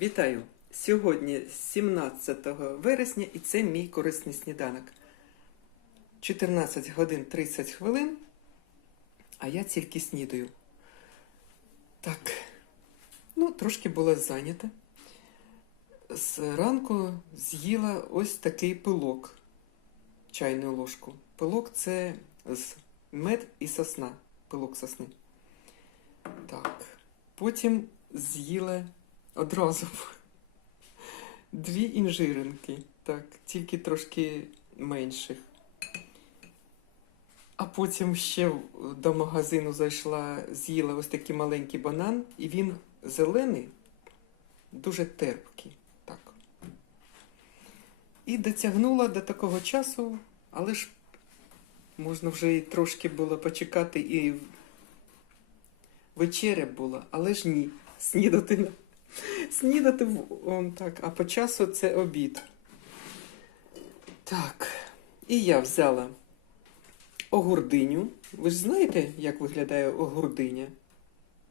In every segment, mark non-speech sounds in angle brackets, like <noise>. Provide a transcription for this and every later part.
Вітаю! Сьогодні 17 вересня і це мій корисний сніданок. 14 годин 30 хвилин, а я тільки снідаю. Так, ну, трошки була зайнята. Зранку з'їла ось такий пилок, чайну ложку. Пилок це з мед і сосна. Пилок сосни. Так. Потім з'їла одразу дві інжиринки. Так, тільки трошки менших. А потім ще до магазину зайшла, з'їла ось такий маленький банан, і він зелений, дуже терпкий. Так. І дотягнула до такого часу, але ж можна вже і трошки було почекати, і вечеря була, але ж ні. Снідати. Снідати в- он так, а по часу це обід. Так. І я взяла огурдиню. Ви ж знаєте, як виглядає огурдиня?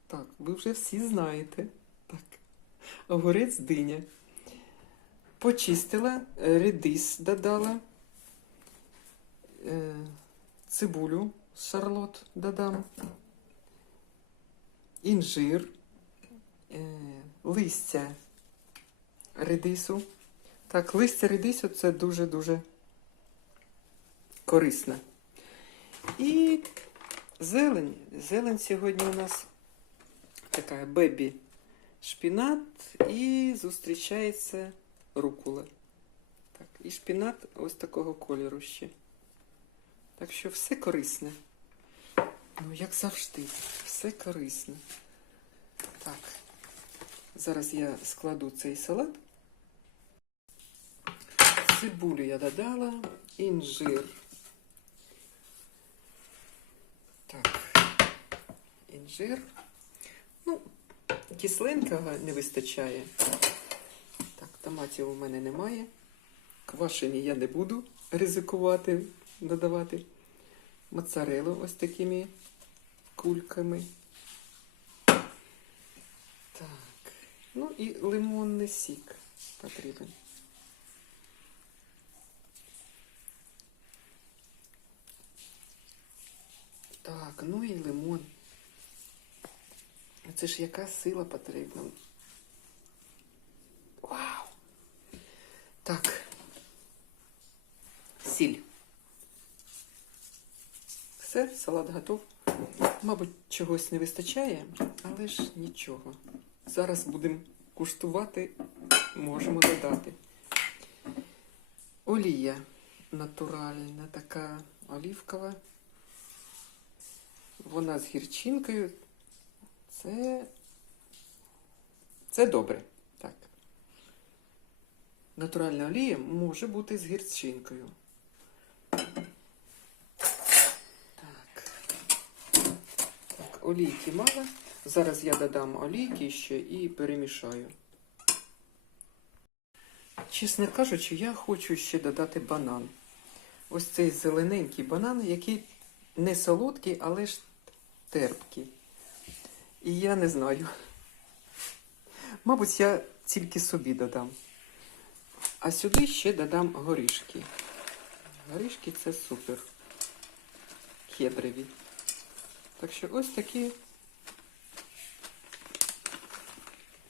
Так, ви вже всі знаєте. Так. Огурець диня. Почистила, редис додала, е, цибулю шарлот додам, інжир, е, листя редису. Так, листя редису це дуже-дуже корисно. І зелень. Зелень сьогодні у нас така бебі шпінат і зустрічається рукула. Так, і шпінат ось такого кольору ще. Так що все корисне. Ну, як завжди, все корисне. Так, зараз я складу цей салат. Цибулю я додала, інжир. Так, інжир. Ну, кисленького не вистачає. Так, томатів у мене немає. Квашені я не буду ризикувати додавати. Моцарелу ось такими кульками. Так. Ну і лимонний сік потрібен. Так, ну і лимон. Це ж яка сила потрібна. Вау! Так. Сіль. Все, салат готов. Мабуть, чогось не вистачає, але ж нічого. Зараз будемо куштувати, можемо додати. Олія натуральна, така олівкова. Вона з гірчинкою. Це, це добре. Так. Натуральна олія може бути з гірчинкою. Так. Так, олійки мало. Зараз я додам олійки ще і перемішаю. Чесно кажучи, я хочу ще додати банан. Ось цей зелененький банан, який не солодкий, але ж терпкий. І я не знаю. Мабуть, я тільки собі додам. А сюди ще додам горішки. Горішки це супер. Кедрові. Так що ось такі.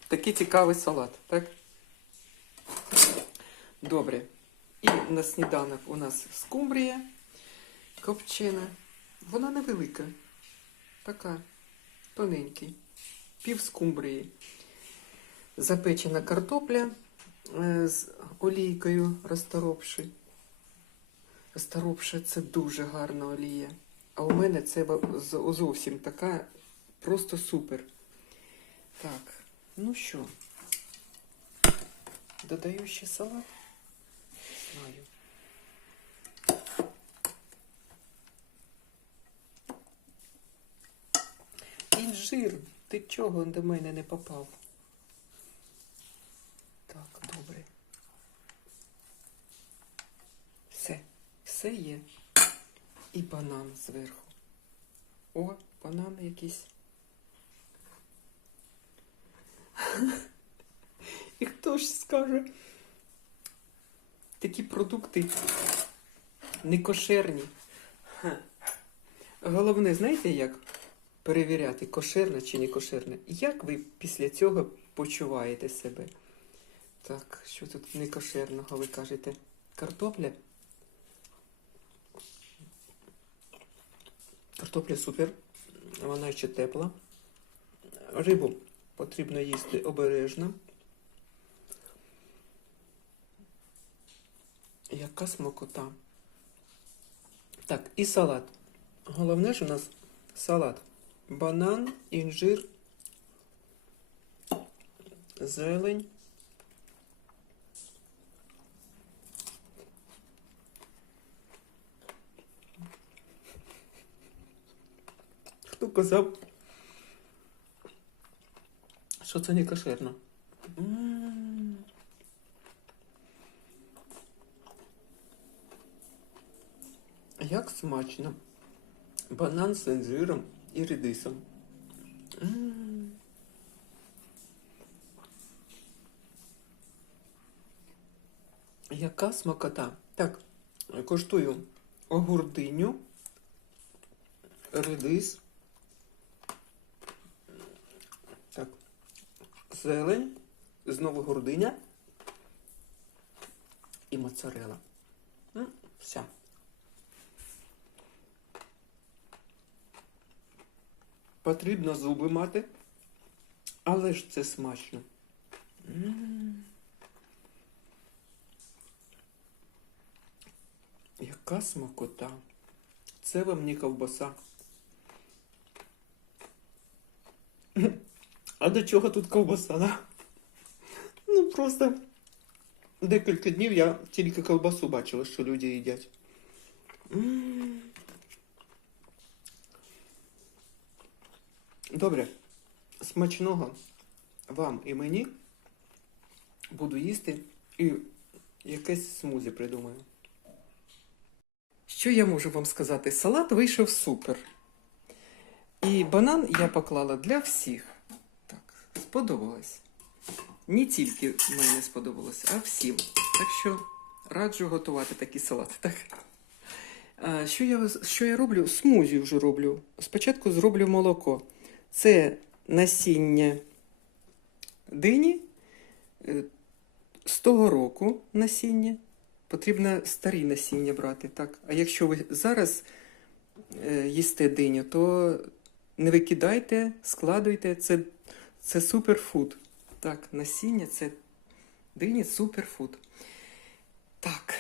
Такий цікавий салат, так? Добре. І на сніданок у нас скумбрія копчена. Вона невелика. Така тоненький. Пів скумбрії. Запечена картопля е, з олійкою розторопши. Розторопша це дуже гарна олія. А у мене це зовсім така просто супер. Так, ну що, додаю ще салат. Знаю. Інжир, ти чого до мене не попав? Так, добре. Все, все є. І банан зверху. О, банан якийсь. Хто ж скаже. Такі продукти не кошерні. Головне, знаєте, як перевіряти, кошерне чи не кошерне? Як ви після цього почуваєте себе? Так, що тут не кошерного, ви кажете? Картопля? Картопля супер, вона ще тепла. Рибу потрібно їсти обережно. Яка смакота. Так, і салат. Головне ж у нас салат. Банан, інжир, зелень. Хто казав, що це не кошерно? Як смачно. Банан з інжиром і редисом. Яка смакота. Так, коштую огурдиню, редис. Так, зелень, знову гординя і моцарела. Все. Потрібно зуби мати, але ж це смачно. Яка смакота. Це вам не ковбаса. А до чого тут ковбаса, да? Ну просто декілька днів я тільки ковбасу бачила, що люди їдять. Добре, смачного вам і мені. Буду їсти і якесь смузі придумаю. Що я можу вам сказати? Салат вийшов супер. І банан я поклала для всіх. Сподобалось. Не тільки мені сподобалось, а всім. Так що раджу готувати такі салати. <laughs> Так. А, що, я, що я роблю? Смузі вже роблю. Спочатку зроблю молоко. Це насіння дині е, з того року насіння. Потрібно старі насіння брати. Так? А якщо ви зараз е, їсте диню, то не викидайте, складуйте. Це, це суперфуд. Так, насіння це дині суперфуд. Так.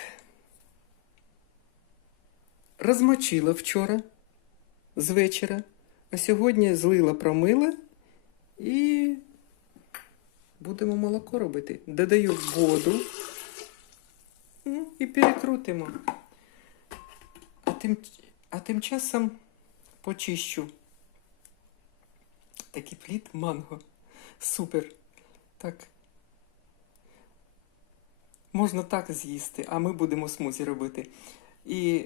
Розмочила вчора з вечора, а сьогодні злила, промила і будемо молоко робити. Додаю воду. Ну, і перекрутимо. А тим, а тим часом почищу такий плід манго. Супер. Так. Можна так з'їсти, а ми будемо смузі робити. І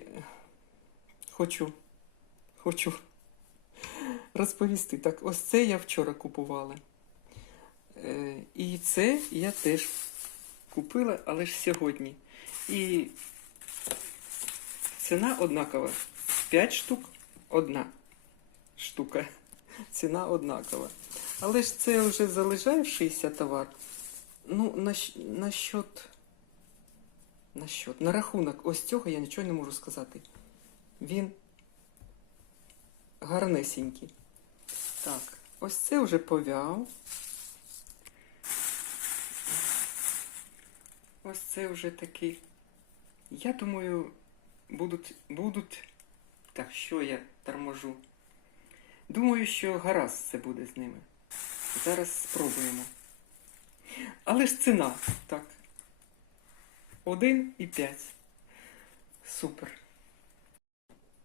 хочу, хочу розповісти. Так, ось це я вчора купувала. Е, і це я теж купила, але ж сьогодні. І ціна однакова. 5 штук одна штука. Ціна однакова. Але ж це вже залишаючийся товар. Ну, на, на счет. На рахунок ось цього я нічого не можу сказати. Він гарнесенький. Так, ось це вже повяв. Ось це вже такий. Я думаю, будуть. будуть. Так, що я торможу? Думаю, що гаразд це буде з ними. Зараз спробуємо. Але ж ціна, так. Один і п'ять. Супер.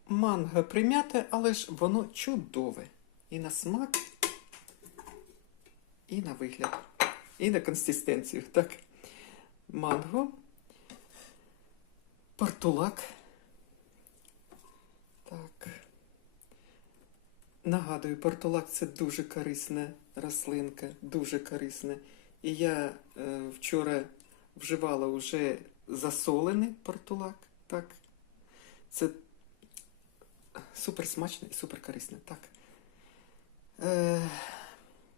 Манго прим'яте, але ж воно чудове. І на смак, і на вигляд, і на консистенцію. Так. Манго. Портулак. Так. Нагадую, портулак це дуже корисна рослинка, дуже корисна. І я е, вчора вживала вже засолений портулак. Так. Це супер смачно і супер корисно. Так. Е,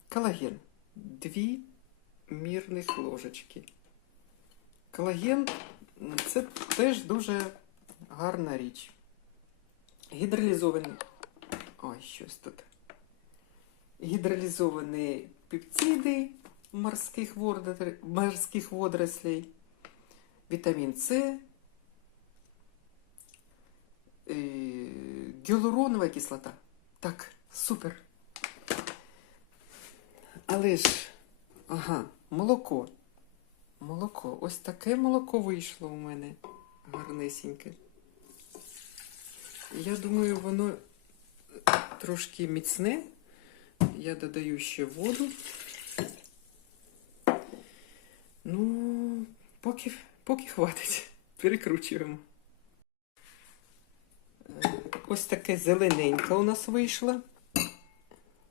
колаген. Дві мірних ложечки. Колаген це теж дуже гарна річ. Гідролізований. Ой, щось тут. Гідролізовані пепциди морських, водор... морських водорослей, вітамін С, е, гіалуронова кислота. Так, супер. Але ж, ага, молоко. Молоко. Ось таке молоко вийшло у мене гарнесеньке. Я думаю, воно трошки міцне. Я додаю ще воду. Ну, поки, поки хватить. Перекручуємо. Е, Ось таке зелененьке у нас вийшло.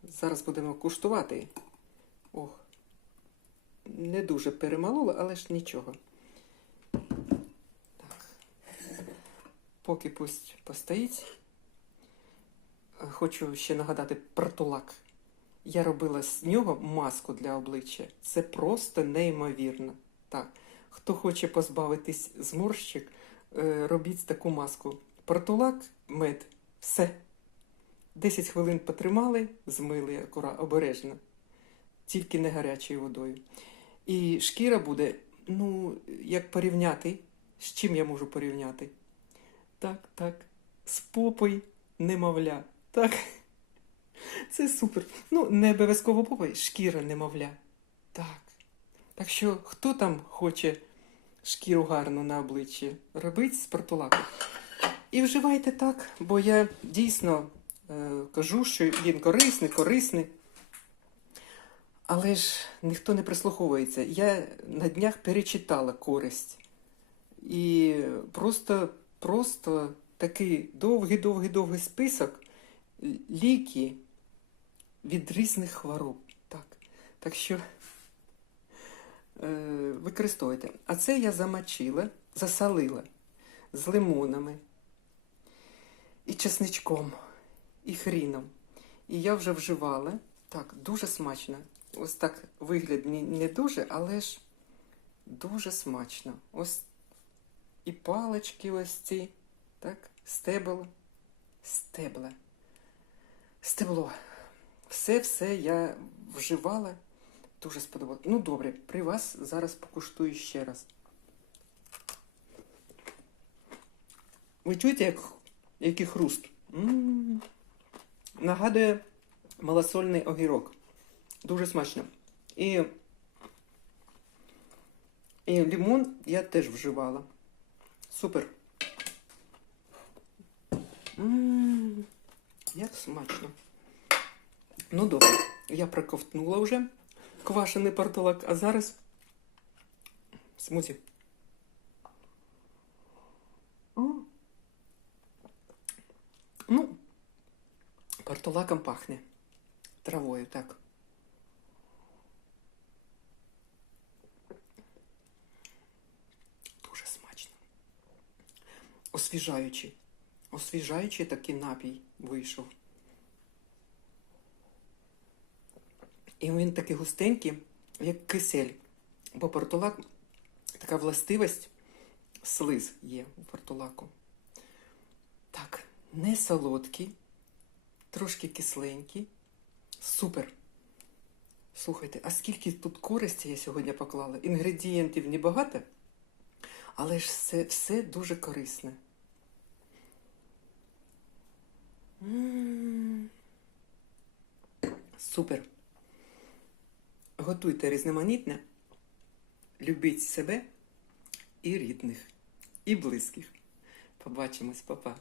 Зараз будемо куштувати. Ох, не дуже перемалола, але ж нічого. Так. Поки пусть постоїть. Е, Хочу ще нагадати портулак. Я робила з нього маску для обличчя. Це просто неймовірно. Так, хто хоче позбавитись зморщик, е, робіть таку маску. Портулак, мед, все. 10 хвилин потримали, змили акура, обережно. Тільки не гарячою водою. І шкіра буде, ну, як порівняти. З чим я можу порівняти? Так, так. З попой немовля. Так. Це супер. Ну, не обов'язково попой, шкіра немовля. Так. Так що, хто там хоче шкіру гарну на обличчі, робить з портулаку. І вживайте так, бо я дійсно е, кажу, що він корисний, корисний. Але ж ніхто не прислуховується. Я на днях перечитала користь. І просто, просто такий довгий-довгий-довгий список ліки від різних хвороб. Так, так що е, використовуйте. А це я замочила, засолила з лимонами, і чесничком, і хріном. І я вже вживала. Так, дуже смачно. Ось так вигляд не, дуже, але ж дуже смачно. Ось і палички ось ці, так, стебело, стебла, стебло. Все-все я вживала, дуже сподобалось. Ну, добре, при вас зараз покуштую ще раз. Ви чуєте, як, який хруст? м Нагадує малосольний огірок. Дуже смачно. І, і лимон я теж вживала. Супер. м як смачно. Ну добре, я проковтнула вже квашений портулак, а зараз смузі. Ну, портулаком пахне. Травою, так. Дуже смачно. Освіжаючий. Освіжаючий такий напій вийшов. І він такий густенький, як кисель. Бо портулак така властивість, слиз є у портулаку. Так, не солодкий, трошки кисленький. Супер. Слухайте, а скільки тут користі я сьогодні поклала? Інгредієнтів небагато, але ж все, все дуже корисне. М. Супер. Готуйте різноманітне, любіть себе і рідних, і близьких. Побачимось, папа.